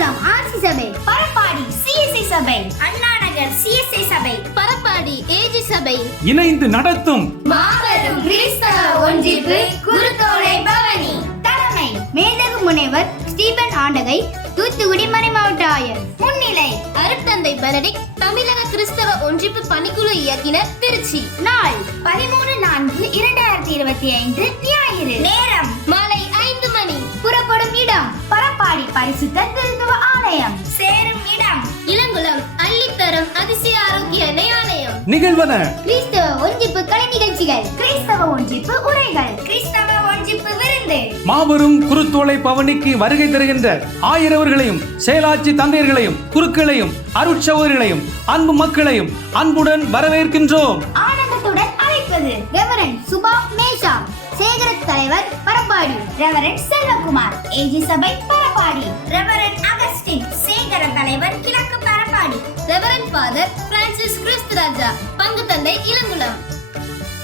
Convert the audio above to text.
Ilankulam RC சபை Parappadi CSI சபை Anna Nagar CSI சபை பரப்பாடி ஏஜி சபை. இணைந்து நடத்தும் மாபெரும் கிறிஸ்தவ ஒன்றிப்பு குருத்தோலை பவனி. தலைமை மேதகு முனைவர் ஸ்டீபன் ஆண்டகை தூத்துக்குடி மறைமாவட்ட ஆயர். முன்னிலை அருட்தந்தை பெனடிக் தமிழக கிறிஸ்தவ ஒன்றிப்பு பணிக்குழு இயக்குனர் திருச்சி. நாள் பதிமூணு நான்கு இரண்டாயிரத்தி இருபத்தி ஐந்து ஞாயிறு நேரம் பரப்பாடி பரிசுத்த திருத்துவ ஆலயம். சேரும் இடம். இளங்குளம் அள்ளித்தரம் அதிசய ஆரோக்கிய ஆலயம் நிகழ்வன. கிறிஸ்தவ ஒன்றிப்பு கலை நிகழ்ச்சிகள். கிறிஸ்தவ ஒன்றிப்பு உரைகள். கிறிஸ்தவ ஒன்றிப்பு விருந்து. மாபெரும் குருத்தோலை பவனிக்கு வருகை தருகின்ற ஆயிரவர்களையும் செயலாட்சி தந்தையர்களையும் குருக்களையும் அருட்சகோதரிகளையும் அன்பு மக்களையும் அன்புடன் வரவேற்கின்றோம். ஆனந்தத்துடன் அழைப்பது ரெவரன் சுபா மேஷா. சேகர தலைவர் பரப்பாடி ரெவரண்ட் செல்வகுமார். ஏஜி சபை பரப்பாடி ரெவரன் அகஸ்டின் சேகர தலைவர் கிழக்கு Parappadi. Reverend father Francis Kristu Raja பங்கு